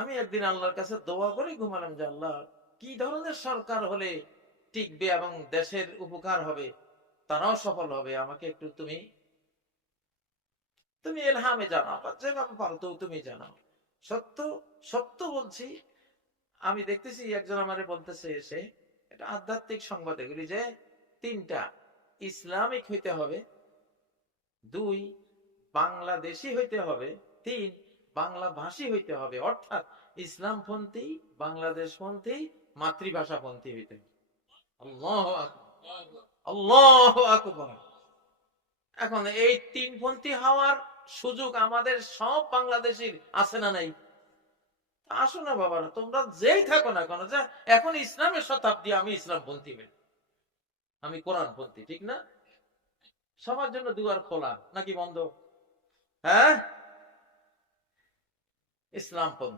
আমি একদিন আল্লাহর কাছে দোয়া করে ঘুমালাম যে আল্লাহ, কি ধরনের সরকার হলে টিকবে এবং দেশের উপকার হবে, তারাও সফল হবে, আমাকে একটু তুমি তুমি এলহামে জানাও, বা যেভাবে পারো তো তুমি জানাও। সত্য সত্য বলছি। আমি দেখতেছি একজন আমারে বলতেছে এসে, এটা আধ্যাত্মিক সংবাদ এগুলি, যে তিনটা: ইসলামিক হইতে হবে, দুই বাংলাদেশি হইতে হবে, তিন বাংলা ভাষী হইতে হবে। অর্থাৎ ইসলামপন্থী, বাংলাদেশপন্থী, মাতৃভাষাপন্থী হইতে হবে। আল্লাহু আকবার, আল্লাহু আকবার। এখন এই তিনপন্থী হওয়ার সুযোগ আমাদের সব বাংলাদেশীর আছে না নাই? আসো না বাবারা, তোমরা যেই থাকো না কেন, যা এখন ইসলামের শতাব্দী, আমি ইসলামপন্থী, আমি কোরআনপন্থী, ঠিক না? সবার জন্য দুয়ার খোলা নাকি বন্ধ? হ্যাঁ, ইসলামপন্থী।